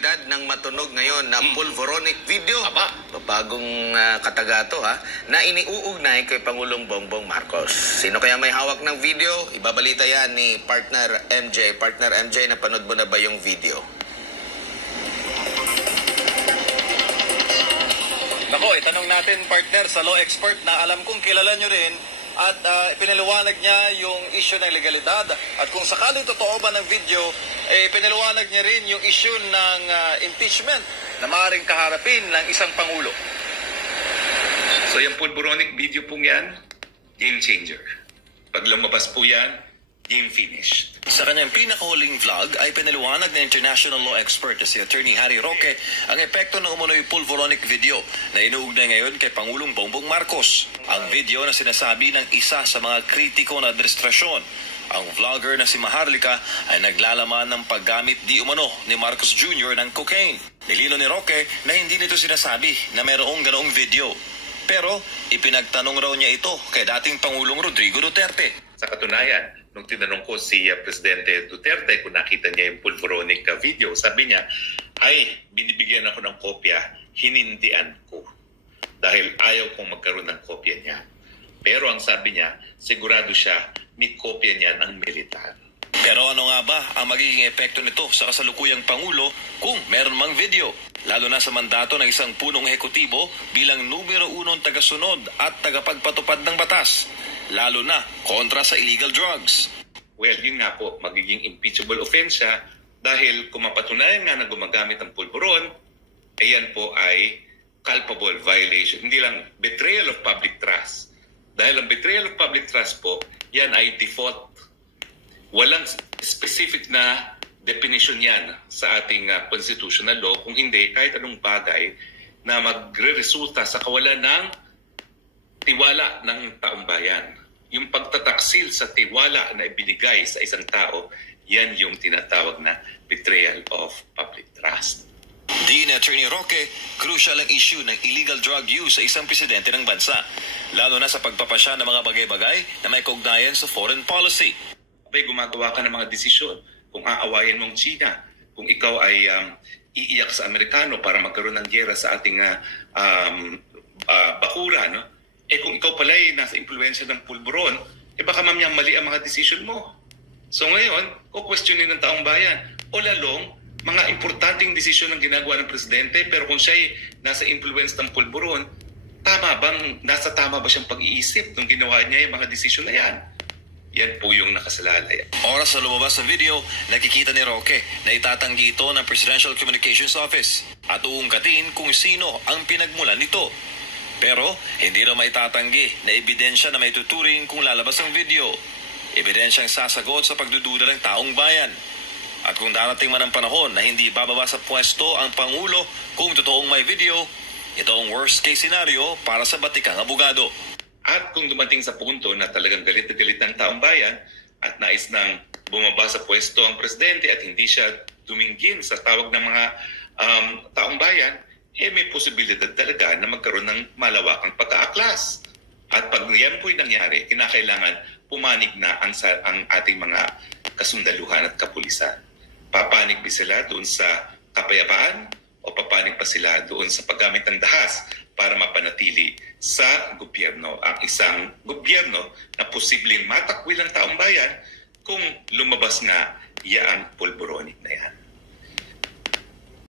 legalidad ng matunog ngayon na pulveronic video. Aba. Bagong katagato na iniuugnay kay Pangulong Bongbong Marcos. Sino kaya may hawak ng video? Ibabalita yan ni Partner MJ. Partner MJ, napanood mo na ba yung video? Nako, itanong natin, partner, sa law expert na alam kong kilala nyo rin at pinaliwanag niya yung issue ng legalidad. At kung sakaling totoo ba ng video, pinaliwanag niya rin yung issue ng impeachment na maaaring kaharapin ng isang Pangulo. So yung pulveronic video pong yan, game changer. Pag lumabas po yan, game finished. Sa kanyang pinakahuling vlog ay pinaliwanag ng international law expert na si Attorney Harry Roque ang epekto ng umunoy pulveronic video na inuugnay ngayon kay Pangulong Bongbong Marcos. Ang video na sinasabi ng isa sa mga kritiko na administrasyon. Ang vlogger na si Maharlika ay naglalaman ng paggamit di umano ni Marcos Jr. ng cocaine. Nilino ni Roque na hindi nito sinasabi na mayroong ganoong video. Pero ipinagtanong raw niya ito kay dating Pangulong Rodrigo Duterte. Sa katunayan, nung tinanong ko si Presidente Duterte kung nakita niya yung pulveronic video, sabi niya, ay, binibigyan ako ng kopya, hinindian ko. Dahil ayaw kong magkaroon ng kopya niya. Pero ang sabi niya, sigurado siya, may kopya niya ng militar. Pero ano nga ba ang magiging epekto nito sa kasalukuyang Pangulo kung meron mang video? Lalo na sa mandato ng isang punong ehekutibo bilang numero 1 tagasunod at tagapagpatupad ng batas. Lalo na kontra sa illegal drugs. Well, yun nga po, magiging impeachable offense siya dahil kung mapatunayan nga na gumagamit ng pulburon, ayan po ay culpable violation. Hindi lang betrayal of public trust. Dahil ang betrayal of public trust po, yan ay default. Walang specific na definition yan sa ating constitutional law. Kung hindi, kahit anong bagay na magre-resulta sa kawalan ng tiwala ng taong bayan. Yung pagtataksil sa tiwala na ibinigay sa isang tao, yan yung tinatawag na betrayal of public trust. Di ni Attorney Roque, crucial ang issue ng illegal drug use sa isang presidente ng bansa. Lalo na sa pagpapasya ng mga bagay-bagay na may kaugnayan sa foreign policy. Abay, gumagawa ka ng mga desisyon. Kung aawayin mong China, kung ikaw ay iiyak sa Amerikano para magkaroon ng giyera sa ating bakura, no? Kung ikaw pala ay nasa impluensya ng pulburon, baka mamaya mali ang mga decision mo. So ngayon, kukwestiyonin ng taong bayan. O lalong, mga importanteng desisyon ang ginagawa ng presidente, pero kung siya ay nasa influence ng pulburon, nasa tama ba siyang pag-iisip nung ginawa niya yung mga desisyon na yan? Yan po yung nakasalalay. Oras na lumabas ng video, nakikita ni Roque na itatanggi ito ng Presidential Communications Office at uungkatin kung sino ang pinagmulan nito. Pero hindi raw maitatanggi na ebidensya na may tuturing kung lalabas ang video. Ebidensyang sasagot sa pagdududa ng taong bayan. At kung darating man ang panahon na hindi bababa sa pwesto ang Pangulo kung totoong may video, ito ang worst case scenario para sa batikang abogado. At kung dumating sa punto na talagang galit na galit ng taong bayan at nais nang bumaba sa pwesto ang presidente at hindi siya tumingin sa tawag ng mga taong bayan, may posibilidad talaga na magkaroon ng malawakang pagkaaklas. At pag yan po'y nangyari, kinakailangan pumanig na ang ating mga kasundaluhan at kapulisan. Papanig ba sila doon sa kapayapaan o papanig pa sila doon sa paggamit ng dahas para mapanatili sa gobyerno ang isang gobyerno na posibleng matakwil ang taong bayan kung lumabas nga yaang pulveronic na yan.